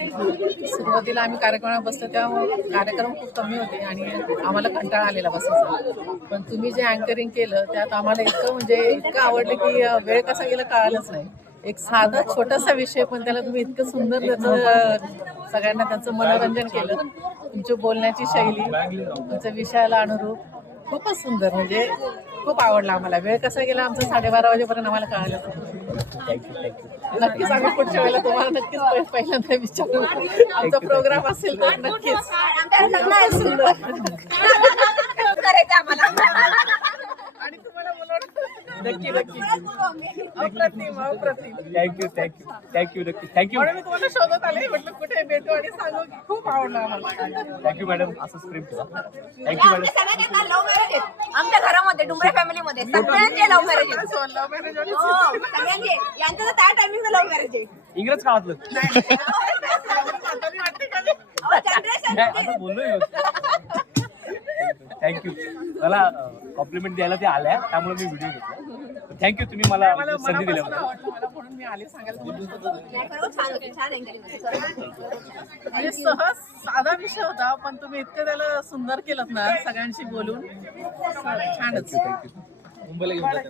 सुरुवातीला आम्ही कार्यक्रमात बसलो तेव्हा कार्यक्रम खूप कमी होते आणि आम्हाला कंटाळा आलेला बसायचा. पण तुम्ही जे अँकरिंग केलं त्यात आम्हाला इतकं आवडलं की वेळ कसा गेला कळालंच नाही. एक साधा छोटासा विषय पण त्याला तुम्ही इतकं सुंदर त्याचं सगळ्यांना त्याचं मनोरंजन केलं. तुमची बोलण्याची शैली, तुमच्या विषयाला अनुरूप खूपच सुंदर खूप आवडला आम्हाला. वेळ कसा गेला आमचा 12:30 वाजेपर्यंत आम्हाला कळालं. नक्कीच आम्ही पुढच्या वेळेला तुम्हाला नक्कीच पहिल्यांदा विचारू. आमचा प्रोग्राम असेल तर नक्कीच सुंदर आणि तुम्हाला बोलवणार नक्की नक्की. अप्रतिम अप्रतिम. थँक्यू नक्की थँक्यू. मी तुम्हाला शोधत आले म्हटलं कुठे भेटू आणि सांगू की खूप आवडलं आम्हाला. Thank you madam. असंच प्रेम ठेवा. Thank you madam. आमच्या घरामध्ये डुमरे फॅमिलीमध्ये सगळ्यांचे लव्ह मॅरेज आहेत. लव्ह मॅरेज आणि सगळ्यांचे यांचं तर त्या टायमिंगचं लव्ह मॅरेज आहे. इंग्रज काळातलं जनरेशन असं बोललोय. थँक्यू. मला कॉम्प्लिमेंट द्यायला ते आल्या त्यामुळे मी व्हिडिओ घेतला. थँक्यू तुम्ही मला संधी दिल्याबद्दल. मला म्हणून मी आले सांगायला छान म्हणजे सहज साधा विषय होता पण तुम्ही इतकं त्याला सुंदर केलं ना सगळ्यांशी बोलून छानच. मुंबईला घेऊन जातो.